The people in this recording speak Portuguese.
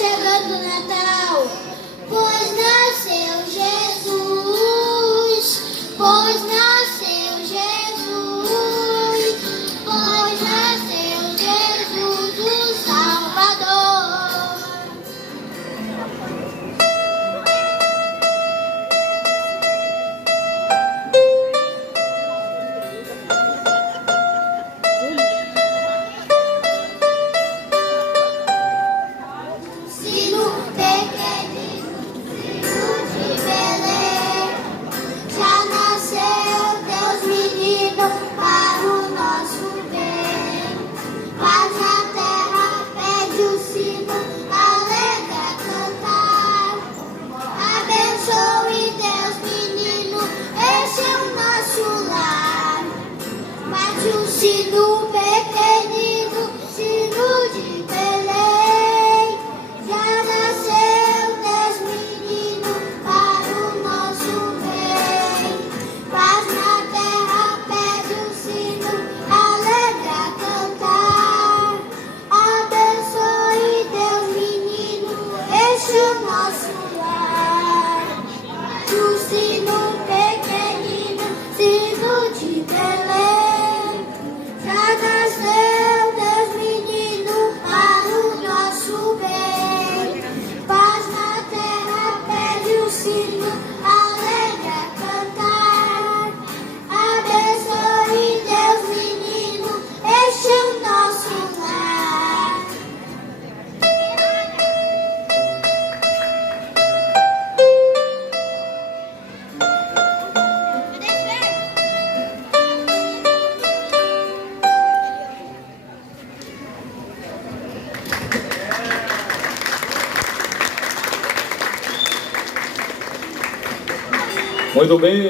chegando o Natal, pois nasceu Jesus, pois nasceu Jesus, pois nasceu Jesus, o Salvador. Sino pequenino, sino de Belém, já nasceu Deus menino para o nosso bem. Paz na terra, pede o sino, alegra cantar. Abençoe Deus menino, esse é o nosso lar. Bate o sino pequenino, sino de Belém, já nasceu Deus menino para o nosso bem. Paz na terra, pede o sino, alegra cantar. Abençoe Deus menino, este é o nosso lar. Bate o sino pequenino, sino de Belém, já nasceu Deus menino para o nosso bem. Paz na terra, pede o sino, alegra cantar. Abençoe Deus menino, este é o nosso lar. Muito bem.